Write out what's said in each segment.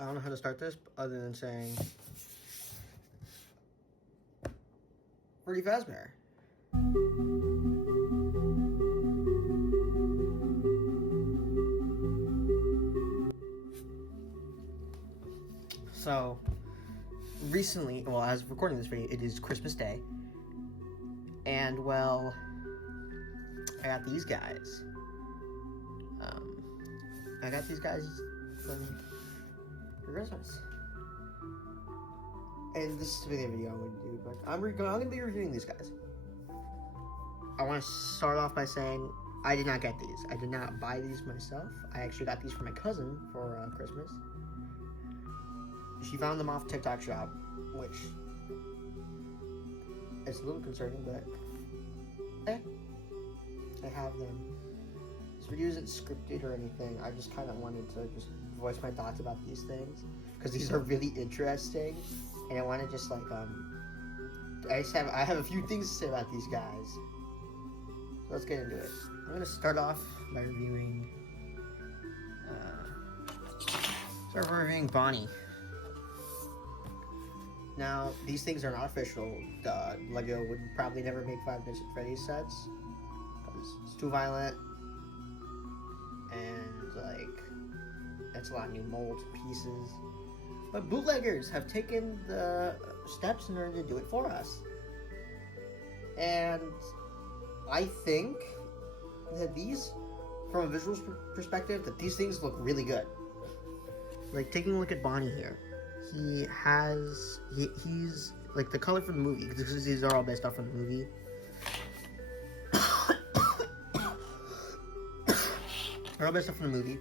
I don't know how to start this other than saying Freddy Fazbear. So, recently, well, as of recording this video, it is Christmas Day. And, well, I got these guys. I got these guys for Christmas. And this is the video I'm going to do, but I'm going to be reviewing these guys. I want to start off by saying I did not get these. I did not buy these myself. I actually got these for my cousin for Christmas. She found them off TikTok shop, which is a little concerning, but I have them. This video isn't scripted or anything. I just kind of wanted to just voice my thoughts about these things because these are really interesting, and I want to just like I have a few things to say about these guys. So let's get into it. I'm gonna start off by reviewing Bonnie. Now, these things are not official. Lego would probably never make Five Nights at Freddy's sets because it's too violent, and like it's a lot of new molds, pieces. But bootleggers have taken the steps in order to do it for us, and I think that these, from a visual perspective, that these things look really good. Like taking a look at Bonnie here. He's like the color from the movie, because these are all based off of the movie. They're all based off of the movie.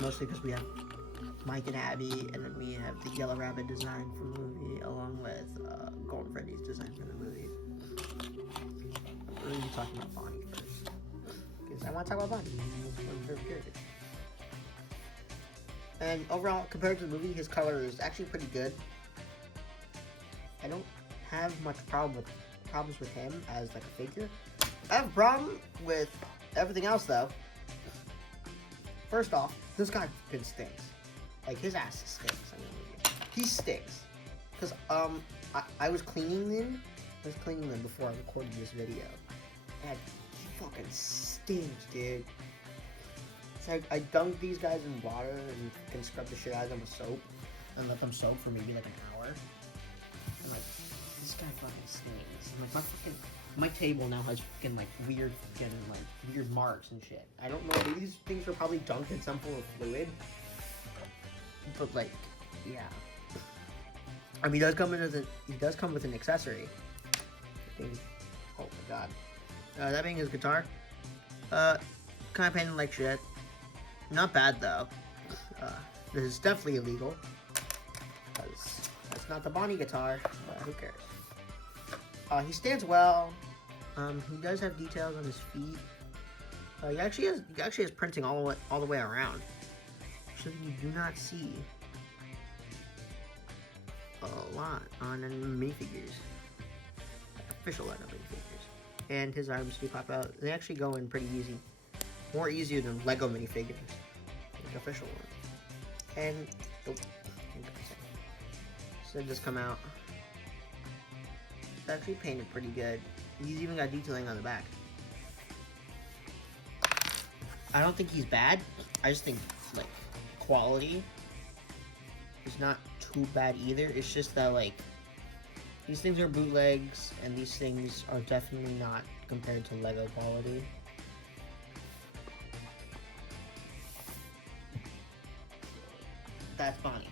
Mostly because we have Mike and Abby, and then we have the Yellow Rabbit design from the movie, along with Golden Freddy's design from the movie. We're going to be talking about Bonnie first, because I want to talk about Bonnie. He's one of my favorite characters. And overall, compared to the movie, his color is actually pretty good. I don't have much problems with him as like a figure. I have a problem with everything else though. First off, this guy fucking stinks. Like his ass stinks. I mean, he stinks. Cause I was cleaning them. Before I recorded this video, and he fucking stinks, dude. So I dunked these guys in water and fucking scrubbed the shit out of them with soap and let them soak for maybe like an hour. And like, this guy fucking stinks. And like my table now has fucking like weird marks and shit. I don't know, maybe these things are probably dunked in some form of fluid. But like, yeah. I mean, he does come with an accessory. Oh my god. That being his guitar. Kind of painted like shit. Not bad though. This is definitely illegal, because that's not the Bonnie guitar, but who cares? He stands well. He does have details on his feet. He actually has printing all the way around, so you do not see a lot on any minifigures, official Lego minifigures. And his arms do pop out. They actually go in pretty easy. More easier than Lego minifigures, like official ones. And so it just come out. It's actually painted pretty good. He's even got detailing on the back. I don't think he's bad. I just think like quality is not too bad either. It's just that like these things are bootlegs, and these things are definitely not compared to Lego quality. That's Bonnie.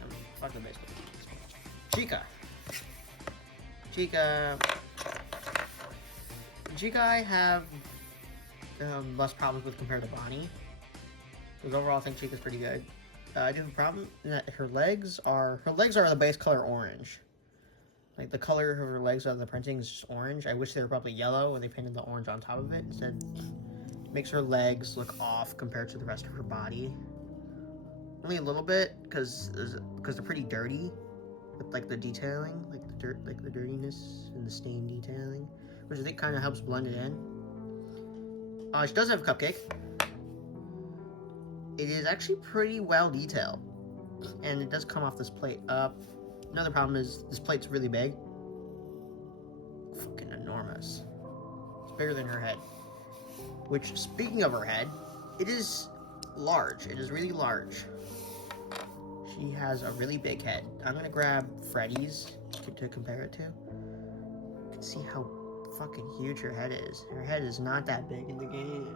I mean, fuck the baseball. Chica, I have less problems with compared to Bonnie. Because overall, I think Chica's pretty good. I do have a problem in that her legs are the base color orange. Like the color of her legs on the printing is just orange. I wish they were probably yellow, and they painted the orange on top of it instead. Makes her legs look off compared to the rest of her body. Only a little bit, because they're pretty dirty, with like the detailing, like the dirt, like the dirtiness and the stain detailing, which I think kind of helps blend it in. She does have a cupcake. it is actually pretty well detailed. And it does come off this plate up. Another problem is this plate's really big. Fucking enormous. It's bigger than her head. Which, speaking of her head, it is large. It is really large. She has a really big head. I'm gonna grab Freddy's to compare it to. You can see how fucking huge her head is. Her head is not that big in the game.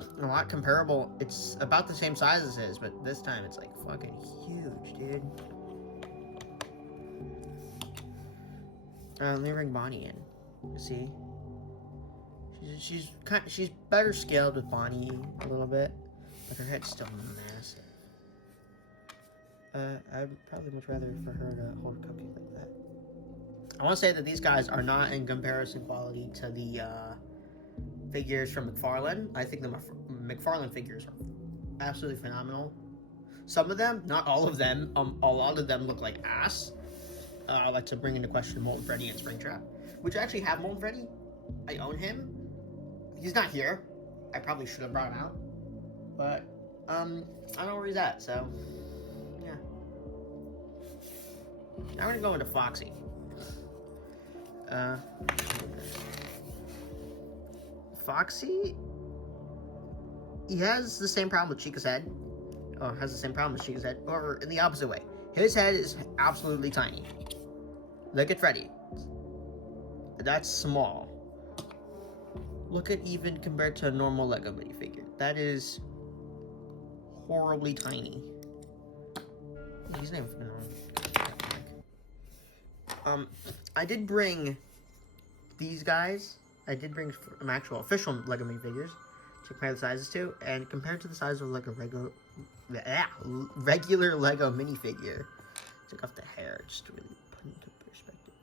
It's a lot comparable. It's about the same size as his, but this time it's like fucking huge, dude. Let me bring Bonnie in. See? She's better scaled with Bonnie a little bit, but her head's still massive. I'd probably much rather for her to hold a cupcake like that. I want to say that these guys are not in comparison quality to the figures from McFarlane. I think the McFarlane figures are absolutely phenomenal. Some of them, not all of them, a lot of them look like ass. I like to bring into question Molten Freddy and Springtrap, which I actually have Molten Freddy. I own him. He's not here. I probably should have brought him out, but I don't know where he's at. So yeah. Now we're gonna go into Foxy. Foxy, he has the same problem with Chica's head. Or has the same problem with Chica's head, or in the opposite way. His head is absolutely tiny. Look at Freddy. That's small. Look at even compared to a normal Lego minifigure. That is horribly tiny. His name for I did bring these guys. I did bring some actual official Lego minifigures to compare the sizes to, and compared to the size of like a regular Lego minifigure, took off the hair just to really put into perspective.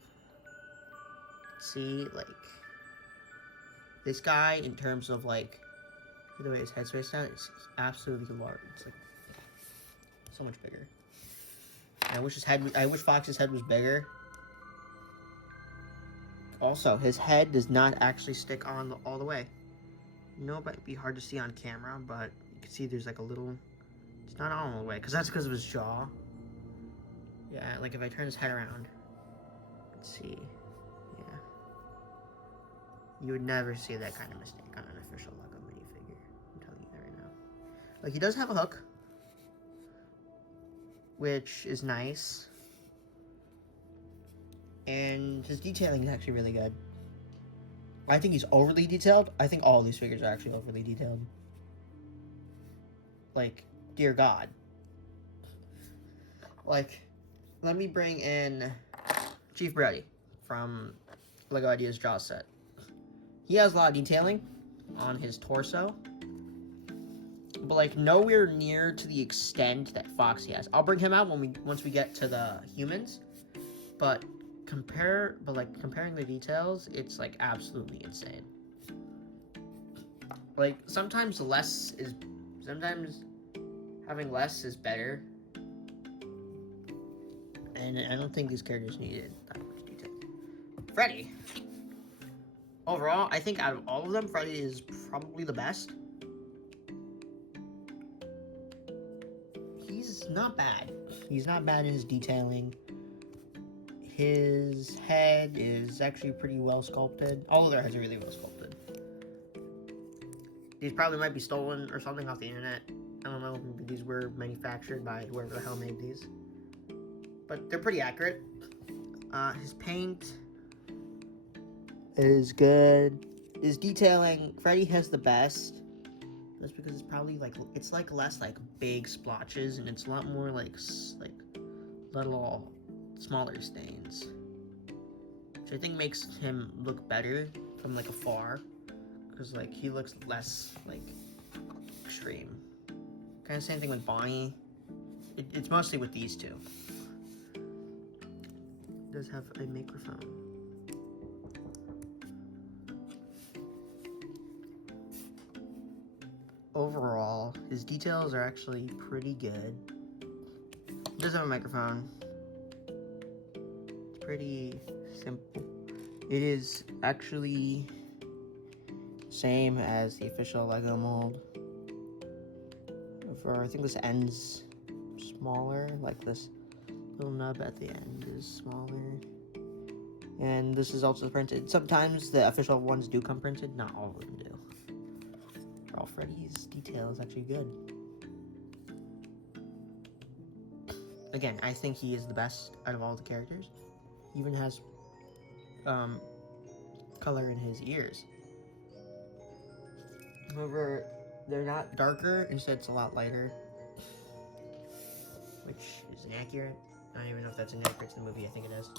See, like this guy in terms of like the way his head's spaced out, is absolutely large. It's like so much bigger. And I wish Fox's head was bigger. Also, his head does not actually stick on all the way. I know it might be hard to see on camera, but you can see there's like a little... It's not all the way, because that's because of his jaw. Yeah, like if I turn his head around, let's see. Yeah. You would never see that kind of mistake on an official Lego minifigure. I'm telling you that right now. Like, he does have a hook, which is nice. And his detailing is actually really good. I think he's overly detailed. I think all these figures are actually overly detailed. Like, dear God. Like, let me bring in Chief Freddy from LEGO Ideas Jaw Set. He has a lot of detailing on his torso, but like nowhere near to the extent that Foxy has. I'll bring him out once we get to the humans, but comparing the details, it's like absolutely insane. Like sometimes having less is better, and I don't think these characters needed that much detail. Freddy. Overall, I think out of all of them, Freddy is probably the best. He's not bad. He's not bad in his detailing. His head is actually pretty well sculpted. All of their heads are really well sculpted. These probably might be stolen or something off the internet. I don't know, maybe these were manufactured by whoever the hell made these. But they're pretty accurate. His paint is good. His detailing, Freddy has the best. That's because it's probably like, it's like less like big splotches, and it's a lot more like little smaller stains, which I think makes him look better from like afar, because like he looks less like extreme. Kind of same thing with Bonnie. It's mostly with these two. It does have a microphone. Overall, his details are actually pretty good. He does have a microphone. It's pretty simple. It is actually same as the official Lego mold. for, I think this end's smaller, like this little nub at the end is smaller. And this is also printed. Sometimes the official ones do come printed, not all of them do. Oh, Freddy's detail is actually good. Again, I think he is the best out of all the characters. He even has color in his ears. However, they're not darker, instead it's a lot lighter, which is inaccurate. I don't even know if that's inaccurate to the movie. I think it is.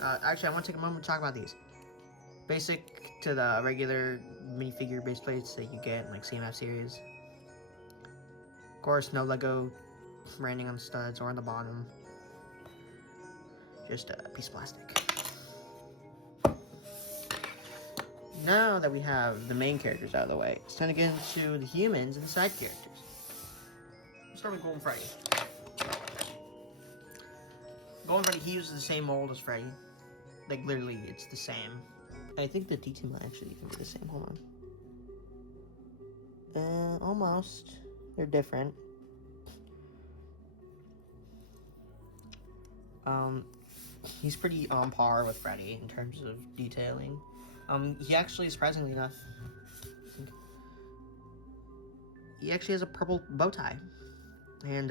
Actually, I want to take a moment to talk about these. Basic to the regular minifigure base plates that you get in like CMF series. Of course, no Lego branding on the studs or on the bottom. Just a piece of plastic. Now that we have the main characters out of the way, it's time to get into the humans and the side characters. Let's start with Golden Freddy. Golden Freddy, he uses the same mold as Freddy. Like, literally, it's the same. I think the detail might actually even be the same. Hold on. Almost. They're different. He's pretty on par with Freddy in terms of detailing. He actually, surprisingly enough, he actually has a purple bow tie. And,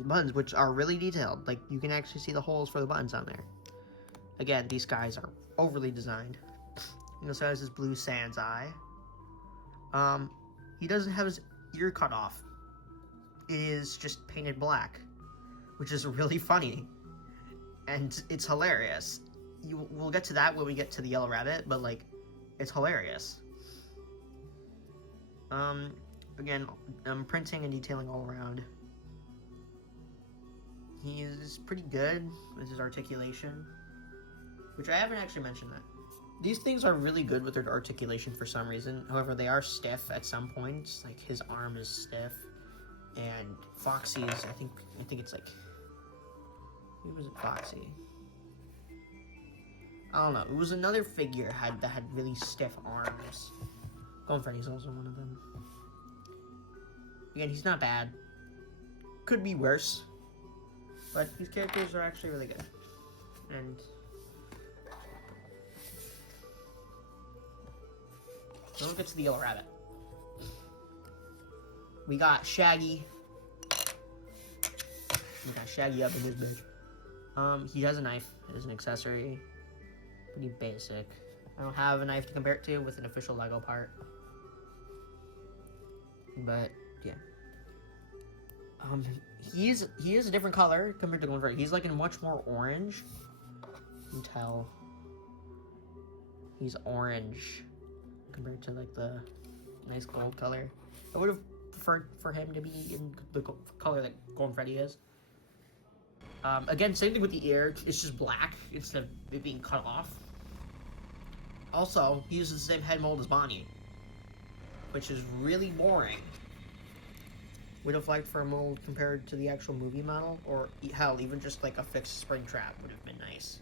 buttons, which are really detailed. Like, you can actually see the holes for the buttons on there. Again, these guys are overly designed. He also has his blue sans eye. He doesn't have his ear cut off. It is just painted black, which is really funny. And it's hilarious. We'll get to that when we get to the Yellow Rabbit, but, like, it's hilarious. Again, printing and detailing all around. He is pretty good with his articulation, which I haven't actually mentioned that. These things are really good with their articulation for some reason. However, they are stiff at some points. Like, his arm is stiff. And Foxy's, I think it's like... Who was it, Foxy? I don't know. It was another figure that had really stiff arms. Golden Freddy's also one of them. Again, he's not bad. Could be worse. But these characters are actually really good. And... Now we'll get to the Yellow Rabbit. We got Shaggy. We got Shaggy up in this bitch. He has a knife as an accessory. Pretty basic. I don't have a knife to compare it to with an official Lego part. But, yeah. He is a different color compared to Golden Freddy. He's like in much more orange. You can tell. He's orange compared to like the nice gold color. I would have preferred for him to be in the color that Golden Freddy is. Again, same thing with the ear. It's just black instead of it being cut off. Also, he uses the same head mold as Bonnie, which is really boring. Would have liked for a mold compared to the actual movie model, or hell, even just like a fixed spring trap would have been nice.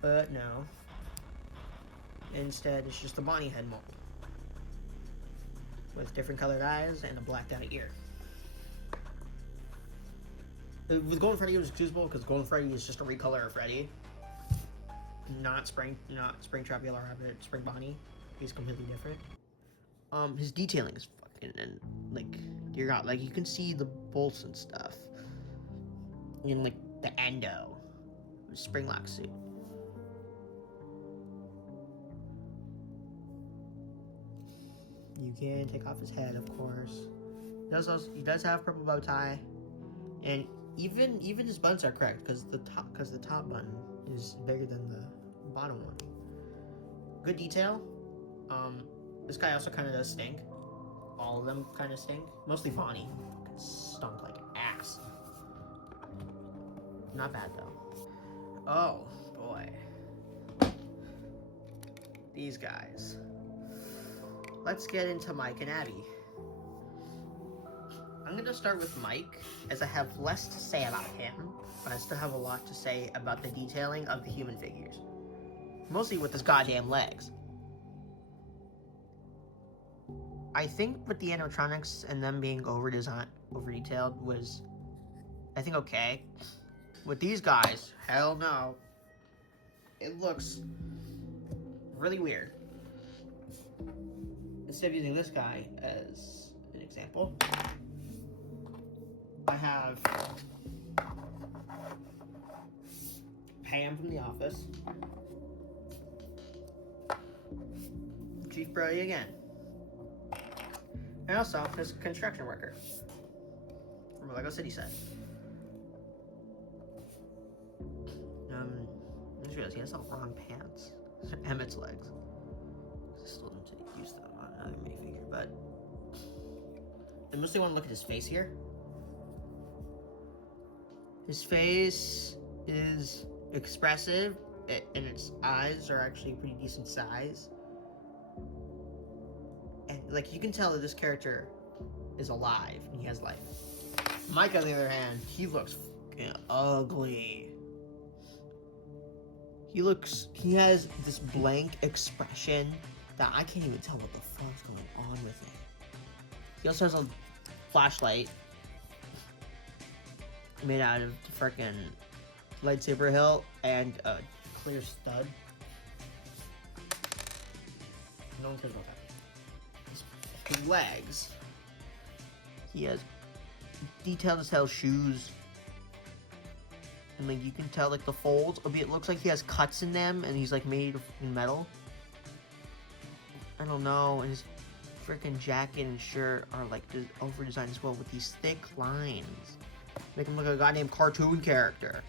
But no. Instead, it's just a Bonnie head mold with different colored eyes and a blacked out ear. With Golden Freddy, it was excusable because Golden Freddy is just a recolor of Freddy, not Springtrap, Yellow Rabbit, Spring Bonnie. He's completely different. His detailing is fucking, and like, dear God, like you can see the bolts and stuff in like the endo, Springlock suit. You can take off his head, of course. He does have a purple bow tie, and even his buttons are correct because the top button is bigger than the bottom one. Good detail. This guy also kind of does stink. All of them kind of stink. Mostly Bonnie. Stunk like ass. Not bad though. Oh boy. These guys. Let's get into Mike and Abby. I'm going to start with Mike, as I have less to say about him, but I still have a lot to say about the detailing of the human figures. Mostly with his goddamn legs. I think with the animatronics and them being over detailed was, I think, okay. With these guys, hell no. It looks really weird. Instead of using this guy as an example, I have Pam from The Office, Chief Brody again, and also this construction worker from a Lego City set. I just realized he has the wrong pants. Emmett's legs. I still need to use them on another minifigure, but I mostly want to look at his face here. His face is expressive, and its eyes are actually pretty decent size. And like you can tell that this character is alive and he has life. Mike, on the other hand, he looks fucking ugly. He has this blank expression that I can't even tell what the fuck's going on with it. He also has a flashlight made out of the frickin' lightsaber hilt and a clear stud. No one cares about that. His legs. He has detailed as hell shoes. And like you can tell like the folds, it looks like he has cuts in them and he's like made of metal. I don't know, and his freaking jacket and shirt are like over designed as well with these thick lines. Make him look like a goddamn cartoon character.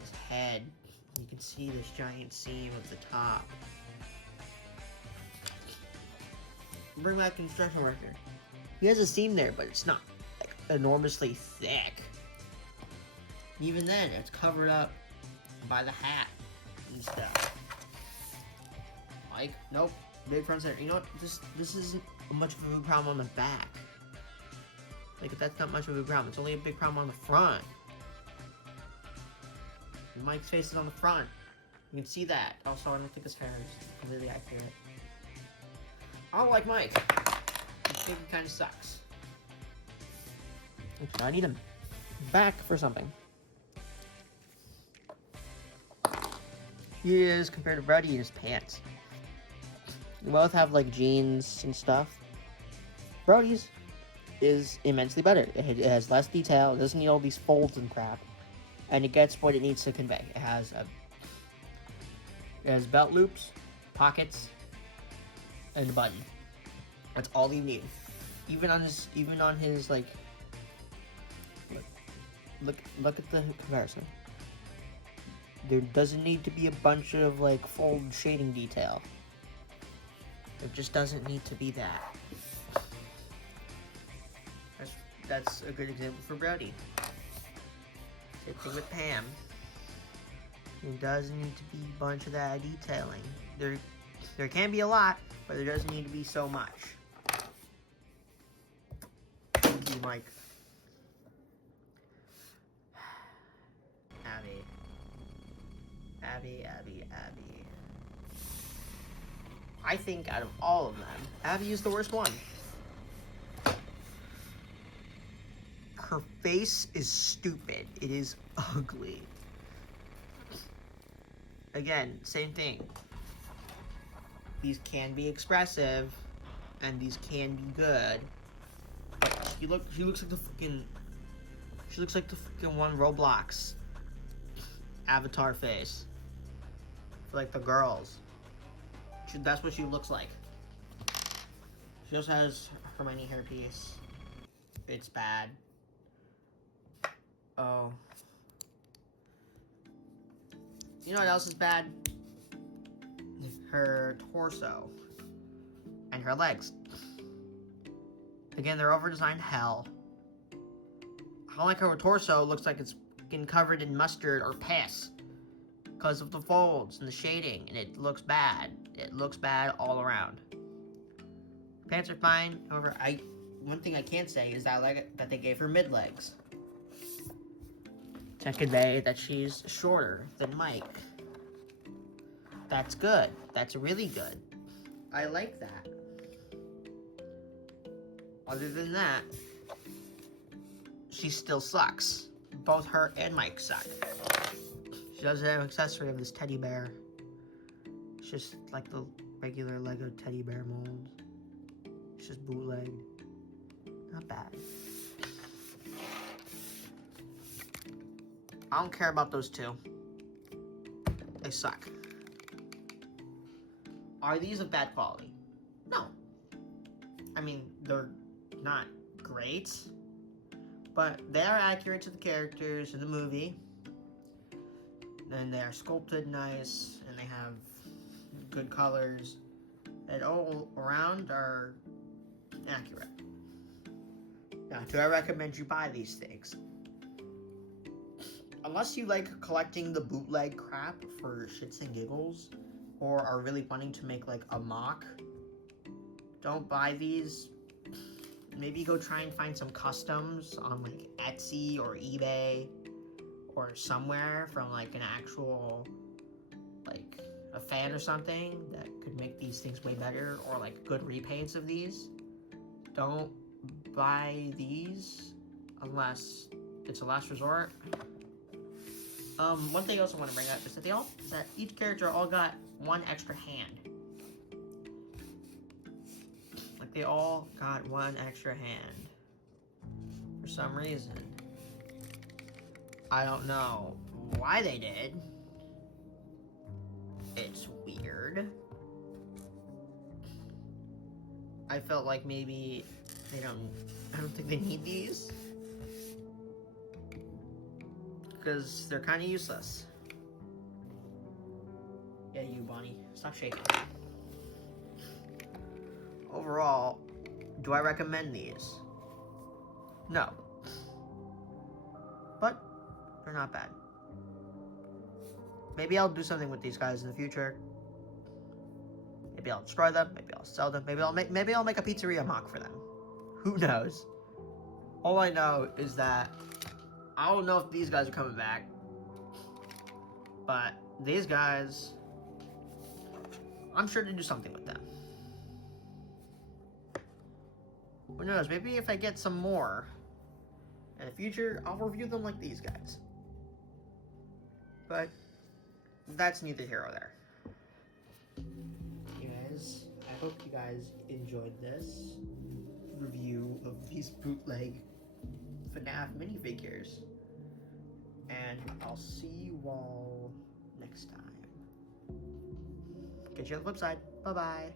His head, you can see this giant seam at the top. Bring back construction worker. He has a seam there, but it's not like enormously thick. Even then, it's covered up by the hat and stuff. Like, nope, big front center. You know what? This isn't much of a big problem on the back. Like, that's not much of a big problem. It's only a big problem on the front. Mike's face is on the front. You can see that. Also, I don't think his hair is completely accurate. I don't like Mike. I think he kind of sucks. I need him back for something. He is compared to Freddy in his pants. They both have like jeans and stuff. Brody's is immensely better. It has less detail. It doesn't need all these folds and crap, and it gets what it needs to convey. It has belt loops, pockets, and a button. That's all you need. Even on his like, look at the comparison. There doesn't need to be a bunch of like fold shading detail. There just doesn't need to be that. That's a good example for Brody. Same thing with Pam. There doesn't need to be a bunch of that detailing. There can be a lot, but there doesn't need to be so much. Thank you, Mike. Abby. I think out of all of them, Abby is the worst one. Her face is stupid. It is ugly. Again, same thing. These can be expressive, and these can be good. But she looks like the fucking one Roblox avatar face. For like the girls. That's what she looks like. She also has Hermione hairpiece. It's bad. Oh. You know what else is bad? Her torso. And her legs. Again, they're over-designed hell. I don't like how her torso looks like it's getting covered in mustard or piss. Because of the folds and the shading. And it looks bad. It looks bad all around. Pants are fine. However, one thing I can't say is that I like it that they gave her mid-legs. To convey that she's shorter than Mike. That's good. That's really good. I like that. Other than that, she still sucks. Both her and Mike suck. She doesn't have an accessory of this teddy bear. It's just like the regular Lego teddy bear mold. It's just bootleg. Not bad. I don't care about those two. They suck. Are these of bad quality? No. I mean, they're not great, but they are accurate to the characters in the movie. And they are sculpted nice, and they have good colors. And all around are accurate. Now, do I recommend you buy these things? Unless you like collecting the bootleg crap for shits and giggles, or are really wanting to make like a mock, don't buy these. Maybe go try and find some customs on like Etsy or eBay or somewhere from like an actual, like a fan or something that could make these things way better, or like good repaints of these. Don't buy these unless it's a last resort. One thing I also want to bring up is that each character all got one extra hand. Like they all got one extra hand for some reason. I don't know why they did. It's weird. I felt like maybe I don't think they need these, because they're kind of useless. Yeah, you, Bonnie. Stop shaking. Overall, do I recommend these? No. But they're not bad. Maybe I'll do something with these guys in the future. Maybe I'll destroy them. Maybe I'll sell them. Maybe I'll make a pizzeria mock for them. Who knows? All I know is that I don't know if these guys are coming back, but these guys, I'm sure to do something with them. Who knows? Maybe if I get some more in the future, I'll review them like these guys. But that's neither here or there. You guys, I hope you guys enjoyed this review of these bootleg FNaF minifigures. And I'll see you all next time. Catch you on the flip side. Bye-bye.